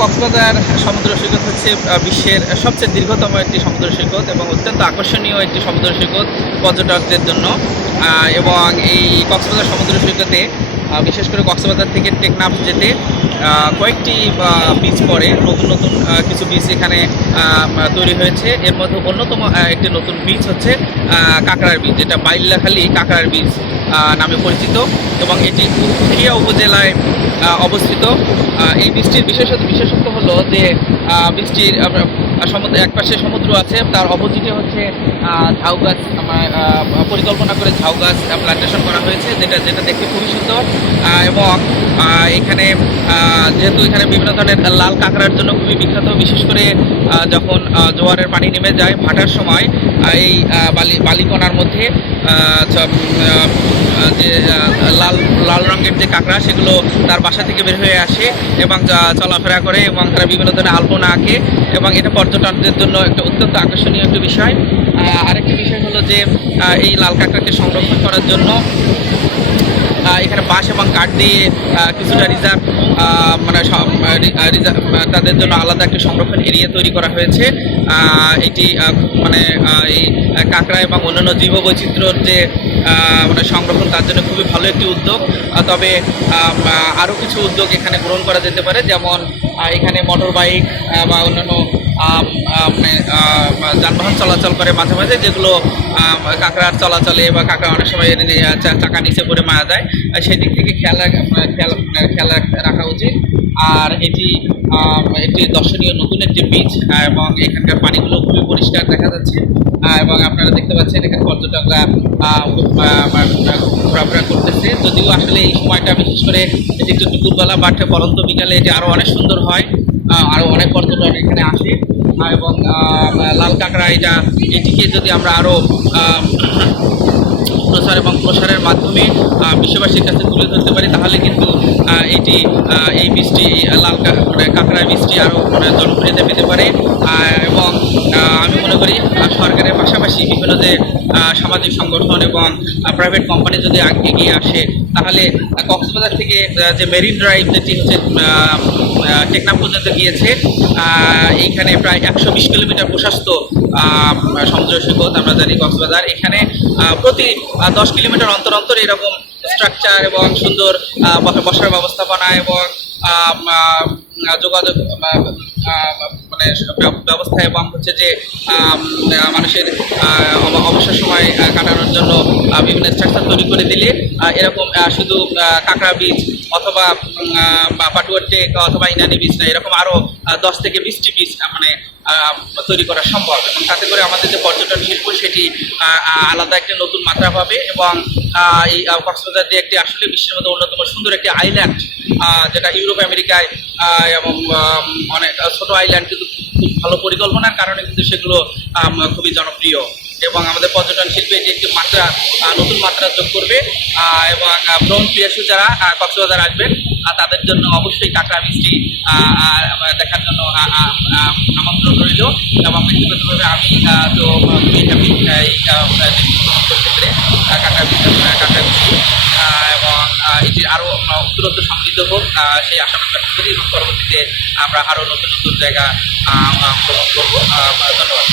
কক্সবাজার সমুদ্র সৈকত হচ্ছে বিশ্বের সবচেয়ে দীর্ঘতম একটি সমুদ্র সৈকত এবং অত্যন্ত আকর্ষণীয় একটি সমুদ্র সৈকত পর্যটকদের জন্য। এবং এই কক্সবাজার সমুদ্র সৈকতে বিশেষ করে কক্সবাজার থেকে টেকনাফ যেতে কয়েকটি বিচ পড়ে, নতুন নতুন কিছু বিচ এখানে তৈরি হয়েছে। এর মধ্যে অন্যতম একটি নতুন বিচ হচ্ছে কাঁকড়ার বিচ, যেটা বাইল্লাখালী কাঁকড়ার বিচ নামে পরিচিত এবং এটি উখিয়া উপজেলায় অবস্থিত। এই বীজটির বিশেষত্ব হলো যে বীজটির সমুদ্র একপাশে সমুদ্র আছে, তার অপোজিটে হচ্ছে ঝাউ গাছ পরিকল্পনা করে ঝাউ গাছ প্লান্টেশন করা হয়েছে, যেটা দেখতে খুবই সুন্দর। এবং এখানে যেহেতু এখানে বিভিন্ন ধরনের লাল কাঁকড়ার জন্য খুবই বিখ্যাত, বিশেষ করে যখন জোয়ারের পানি নেমে যায় ভাটার সময় এই বালিকণার মধ্যে যে লাল লাল রঙের যে কাঁকড়া সেগুলো তার বাসা থেকে বের হয়ে আসে এবং চলাফেরা করে এবং তারা বিভিন্ন ধরনের আলপনা আঁকে এবং এটা পর্যটকদের জন্য একটা অত্যন্ত আকর্ষণীয় একটা বিষয়। আরেকটি বিষয় হলো যে এই লাল কাঁকড়াকে সংরক্ষণ করার জন্য এখানে বাঁশ এবং কাঠ দিয়ে কিছুটা রিজার্ভ তাদের জন্য আলাদা একটি সংরক্ষণ এরিয়া তৈরি করা হয়েছে। এটি এই কাঁকড়া এবং অন্যান্য জীববৈচিত্র্যর যে সংরক্ষণ, তার জন্য খুবই ভালো একটি উদ্যোগ। তবে আরও কিছু উদ্যোগ এখানে গ্রহণ করা যেতে পারে, যেমন এখানে মোটর বাইক বা অন্যান্য যানবাহন চলাচল করে মাঝে মাঝে, যেগুলো কাঁকড়ার চলাচলে বা কাঁকড়া অনেক সময় চাকা নিচে পড়ে মারা যায়, সেই দিক থেকে খেয়াল রাখা উচিত। আর এটি একটি দর্শনীয় নতুন একটি বিচ এবং এখানকার পানিগুলো খুবই পরিষ্কার দেখা যাচ্ছে এবং আপনারা দেখতে পাচ্ছেন এখানে পর্যটকরা ঘোরাফেরা করতেছে। যদিও আসলে এই সময়টা বিশেষ করে এটি একটু দুপুরবেলা বা পরন্ত বিকালে এটি আরও অনেক সুন্দর হয়, আরও অনেক পর্যটক এখানে আসে এবং লাল কাঁকড়া এটিকে যদি আমরা আরও প্রচার এবং প্রসারের মাধ্যমে বিশ্ববাসীর কাছে তুলে ধরতে পারি, তাহলে কিন্তু এই বীজটি লাল কাঁকড়ার বীজটি আরও জনপ্রিয়তা পেতে পারে। এবং আমি মনে করি সরকারের পাশাপাশি বিভিন্ন যে সামাজিক সংগঠন এবং প্রাইভেট কোম্পানি যদি এগিয়ে আসে, তাহলে কক্সবাজার থেকে যে মেরিন ড্রাইভ যেটি হচ্ছে টেকনাফ পর্যন্ত গিয়েছে, এইখানে প্রায় 120 কিলোমিটার প্রশস্ত সমুদ্র সৈকত আমরা জানি কক্সবাজার। এখানে প্রতি 10 কিলোমিটার অন্তর অন্তর এরকম স্ট্রাকচার এবং সুন্দর বসার ব্যবস্থাপনা এবং যোগাযোগ ব্যবস্থা এবং হচ্ছে যে মানুষের অবসর সময় কাটানোর জন্য বিভিন্ন স্ট্রাকচার তৈরি করে দিলে এরকম শুধু কাঁকড়া বীচ অথবা পাটুয়ার টেক অথবা ইনানি বীচ না, এরকম আরও 10 থেকে 20টি বীচ তৈরি করা সম্ভব এবং তাতে করে আমাদের যে পর্যটন শিল্প সেটি আলাদা একটা নতুন মাত্রা পাবে। এবং এই কক্সবাজার যে একটি আসলে বিশ্বের মধ্যে অন্যতম সুন্দর একটি আইল্যান্ড, যেটা ইউরোপ আমেরিকায় এবং অনেক ছোটো আইল্যান্ড, কিন্তু খুব ভালো পরিকল্পনার কারণে কিন্তু সেগুলো খুবই জনপ্রিয় এবং আমাদের পর্যটন শিল্পে এটি একটি নতুন মাত্রা যোগ করবে। এবং ভ্রমণ প্রিয়াসু যারা কক্সবাজার আসবেন তাদের জন্য অবশ্যই কাঁকড়া বীজটি দেখার জন্য আমন্ত্রণ রইল। এবং ব্যক্তিগতভাবে আমি তো খুবই হ্যাপি এই ক্ষেত্রে কাঁকড়া বীজটি এবং এটি আরও উত্তরোত্তর সমৃদ্ধ হোক সেই আশা ব্যক্ত করি এবং পরবর্তীতে আমরা আরও নতুন নতুন জায়গা ভ্রমণ করবো। ধন্যবাদ।